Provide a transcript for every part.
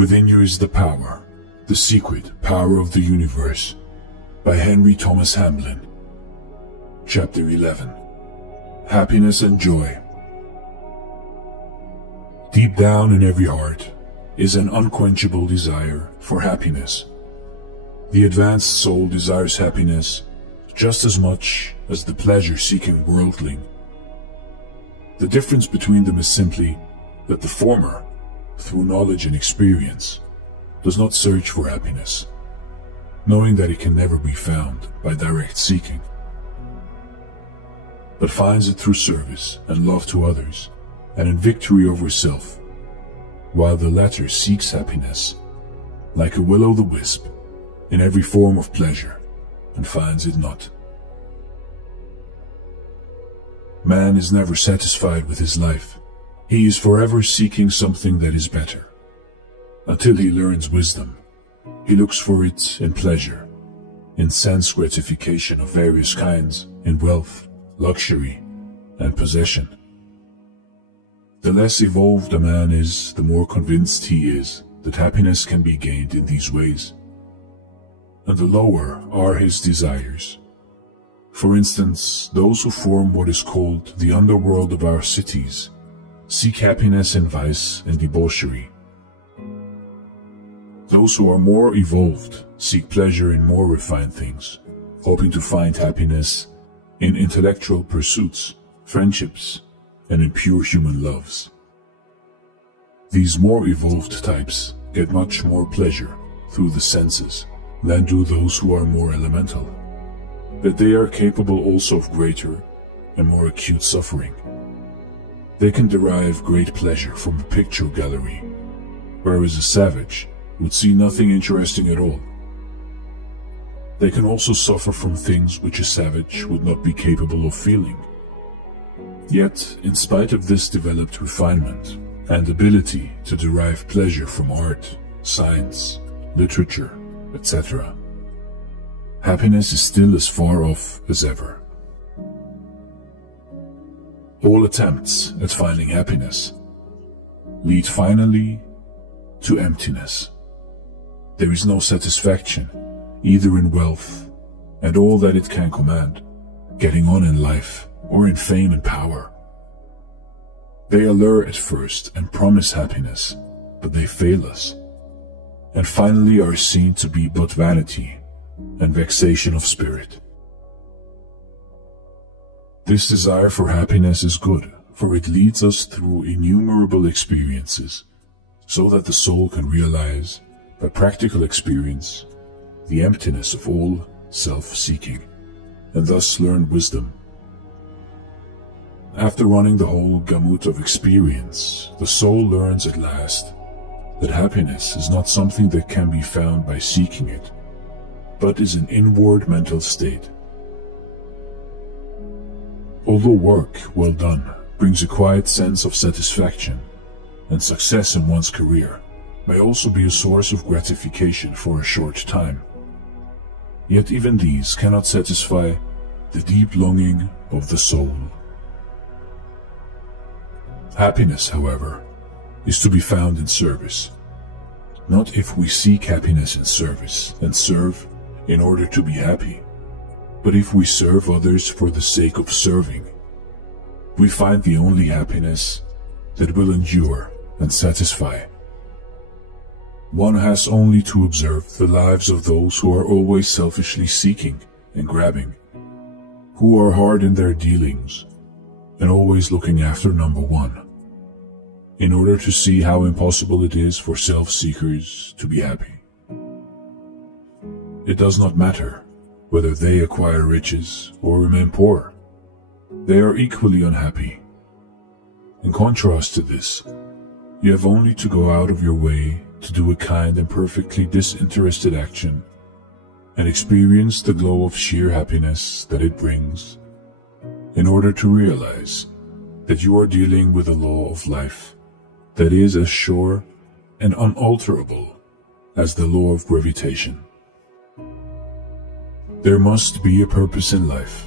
Within You is the Power, The Secret Power of the Universe, by Henry Thomas Hamblin. Chapter 11. Happiness and Joy. Deep down in every heart is an unquenchable desire for happiness. The advanced soul desires happiness just as much as the pleasure-seeking worldling. The difference between them is simply that the former, through knowledge and experience, does not search for happiness, knowing that it can never be found by direct seeking, but finds it through service and love to others, and in victory over self, while the latter seeks happiness, like a will-o'-the-wisp, in every form of pleasure, and finds it not. Man is never satisfied with his life. He is forever seeking something that is better. Until he learns wisdom, he looks for it in pleasure, in sense gratification of various kinds, in wealth, luxury, and possession. The less evolved a man is, the more convinced he is that happiness can be gained in these ways. And the lower are his desires. For instance, those who form what is called the underworld of our cities seek happiness in vice and debauchery. Those who are more evolved seek pleasure in more refined things, hoping to find happiness in intellectual pursuits, friendships, and in pure human loves. These more evolved types get much more pleasure through the senses than do those who are more elemental, but they are capable also of greater and more acute suffering. They can derive great pleasure from a picture gallery, whereas a savage would see nothing interesting at all. They can also suffer from things which a savage would not be capable of feeling. Yet, in spite of this developed refinement and ability to derive pleasure from art, science, literature, etc., happiness is still as far off as ever. All attempts at finding happiness lead finally to emptiness. There is no satisfaction, either in wealth and all that it can command, getting on in life, or in fame and power. They allure at first and promise happiness, but they fail us, and finally are seen to be but vanity and vexation of spirit. This desire for happiness is good, for it leads us through innumerable experiences, so that the soul can realize, by practical experience, the emptiness of all self-seeking, and thus learn wisdom. After running the whole gamut of experience, the soul learns at last that happiness is not something that can be found by seeking it, but is an inward mental state. Although work well done brings a quiet sense of satisfaction, and success in one's career may also be a source of gratification for a short time, yet even these cannot satisfy the deep longing of the soul. Happiness, however, is to be found in service. Not if we seek happiness in service and serve in order to be happy, but if we serve others for the sake of serving, we find the only happiness that will endure and satisfy. One has only to observe the lives of those who are always selfishly seeking and grabbing, who are hard in their dealings and always looking after number one, in order to see how impossible it is for self-seekers to be happy. It does not matter whether they acquire riches or remain poor. They are equally unhappy. In contrast to this, you have only to go out of your way to do a kind and perfectly disinterested action and experience the glow of sheer happiness that it brings, in order to realize that you are dealing with a law of life that is as sure and unalterable as the law of gravitation. There must be a purpose in life,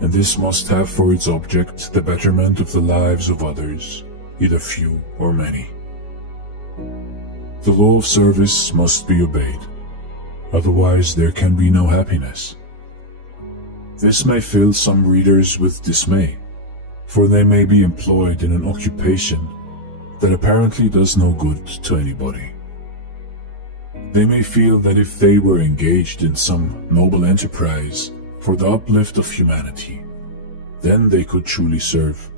and this must have for its object the betterment of the lives of others, either few or many. The law of service must be obeyed, otherwise there can be no happiness. This may fill some readers with dismay, for they may be employed in an occupation that apparently does no good to anybody. They may feel that if they were engaged in some noble enterprise for the uplift of humanity, then they could truly serve.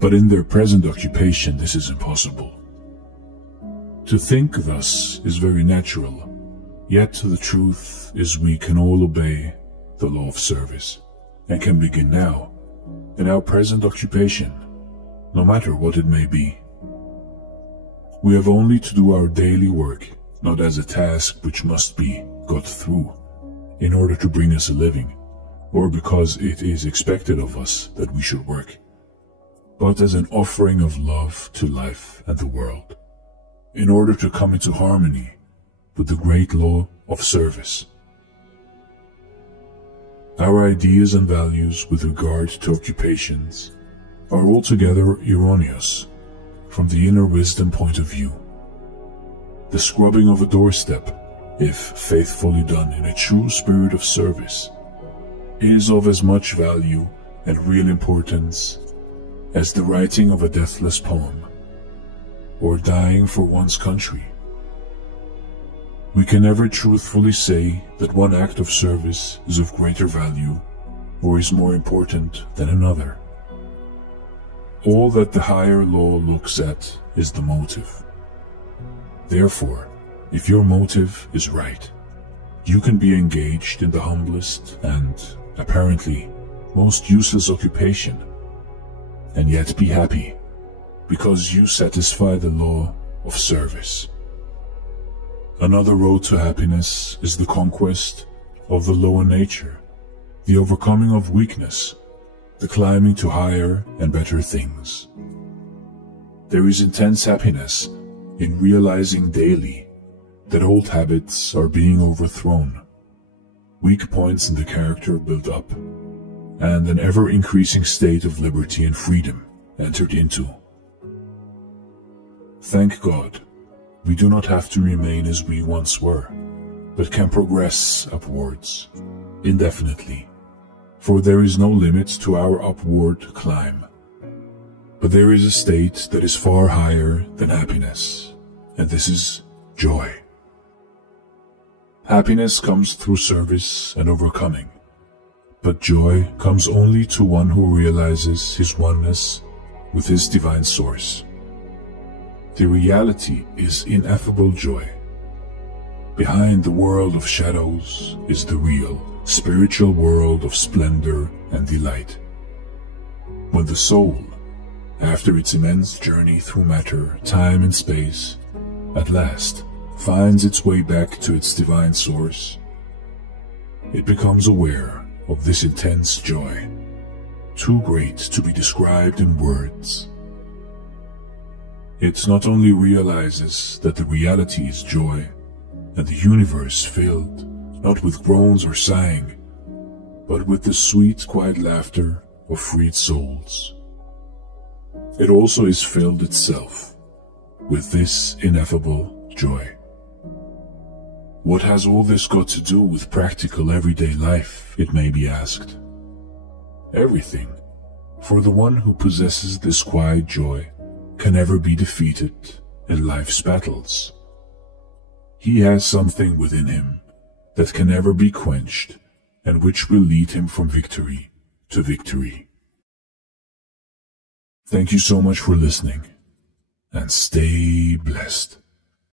But in their present occupation this is impossible. To think thus is very natural, yet the truth is we can all obey the law of service, and can begin now, in our present occupation, no matter what it may be. We have only to do our daily work, not as a task which must be got through in order to bring us a living, or because it is expected of us that we should work, but as an offering of love to life and the world, in order to come into harmony with the great law of service. Our ideas and values with regard to occupations are altogether erroneous from the inner wisdom point of view. The scrubbing of a doorstep, if faithfully done in a true spirit of service, is of as much value and real importance as the writing of a deathless poem, or dying for one's country. We can never truthfully say that one act of service is of greater value or is more important than another. All that the higher law looks at is the motive. Therefore, if your motive is right, you can be engaged in the humblest and, apparently, most useless occupation, and yet be happy, because you satisfy the law of service. Another road to happiness is the conquest of the lower nature, the overcoming of weakness, the climbing to higher and better things. There is intense happiness in realizing daily that old habits are being overthrown, weak points in the character built up, and an ever-increasing state of liberty and freedom entered into. Thank God, we do not have to remain as we once were, but can progress upwards, indefinitely, for there is no limit to our upward climb. But there is a state that is far higher than happiness, and this is joy. Happiness comes through service and overcoming, but joy comes only to one who realizes his oneness with his divine source. The reality is ineffable joy. Behind the world of shadows is the real, spiritual world of splendor and delight. When the soul, after its immense journey through matter, time and space, at last finds its way back to its divine source, it becomes aware of this intense joy, too great to be described in words. It not only realizes that the reality is joy, and the universe filled not with groans or sighing, but with the sweet, quiet laughter of freed souls. It also is filled itself with this ineffable joy. What has all this got to do with practical everyday life, it may be asked? Everything, for the one who possesses this quiet joy can never be defeated in life's battles. He has something within him that can never be quenched and which will lead him from victory to victory. Thank you so much for listening, and stay blessed.